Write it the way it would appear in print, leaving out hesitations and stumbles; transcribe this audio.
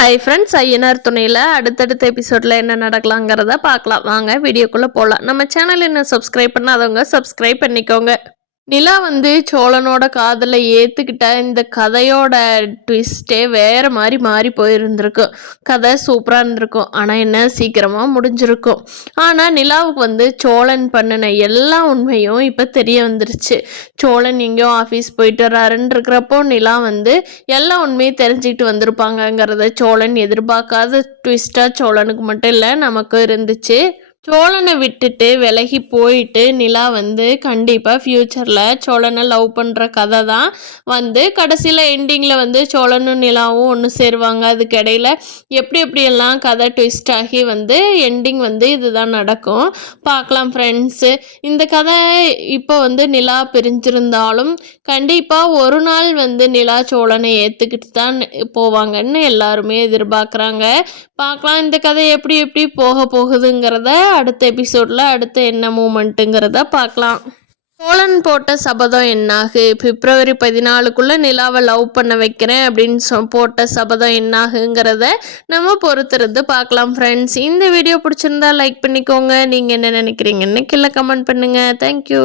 Hi friends, Ayyanar துணையில் அடுத்தடுத்த எபிசோடில் என்ன நடக்கலாங்கிறத பார்க்கலாம். வாங்க வீடியோக்குள்ளே போகலாம். நம்ம சேனல் என்ன சப்ஸ்கிரைப் பண்ணாதவங்க சப்ஸ்கிரைப் பண்ணிக்கோங்க. நிலா சோழனோட காதலை ஏற்றுக்கிட்ட இந்த கதையோட ட்விஸ்டே வேறு மாதிரி மாறி போயிருந்திருக்கும். கதை சூப்பராக இருந்திருக்கும். ஆனால் என்ன சீக்கிரமாக முடிஞ்சிருக்கும். ஆனால் நிலாவுக்கு சோழன் பண்ணின எல்லா உண்மையும் இப்போ தெரிய வந்துருச்சு. சோழன் எங்கேயோ ஆஃபீஸ் போயிட்டு வராருன்னு இருக்கிறப்போ நிலா எல்லா உண்மையும் தெரிஞ்சுக்கிட்டு வந்திருப்பாங்கங்கிறத சோழன் எதிர்பார்க்காத ட்விஸ்டாக சோழனுக்கு மட்டும் இல்லை நமக்கும் இருந்துச்சு. சோழனை விட்டுட்டு விலகி போயிட்டு நிலா கண்டிப்பாக ஃப்யூச்சரில் சோழனை லவ் பண்ணுற கதை தான் கடைசியில் எண்டிங்கில் சோழனும் நிலாவும் ஒன்று சேருவாங்க. அதுக்கு இடையில் எப்படியெல்லாம் கதை ட்விஸ்ட் ஆகி எண்டிங் இதுதான் நடக்கும். பார்க்கலாம் ஃப்ரெண்ட்ஸு. இந்த கதை இப்போ நிலா பிரிஞ்சிருந்தாலும் கண்டிப்பாக ஒரு நாள் நிலா சோழனை ஏற்றுக்கிட்டு தான் போவாங்கன்னு எல்லாருமே எதிர்பார்க்குறாங்க. பார்க்கலாம் இந்த கதை எப்படி போக போகுதுங்கிறத அடுத்த எபிசோடில் அடுத்த என்ன மூமெண்ட்டுங்கிறத பார்க்கலாம். சோழன் போட்ட சபதம் என்னாகு? பிப்ரவரி 14 நிலாவை லவ் பண்ண வைக்கிறேன் அப்படின்னு போட்ட சபதம் என்னாகுங்கிறத நம்ம பொறுத்திருந்து பார்க்கலாம் ஃப்ரெண்ட்ஸ். இந்த வீடியோ பிடிச்சிருந்தா லைக் பண்ணிக்கோங்க. நீங்கள் என்ன நினைக்கிறீங்கன்னு கீழே கமெண்ட் பண்ணுங்கள். தேங்க்யூ.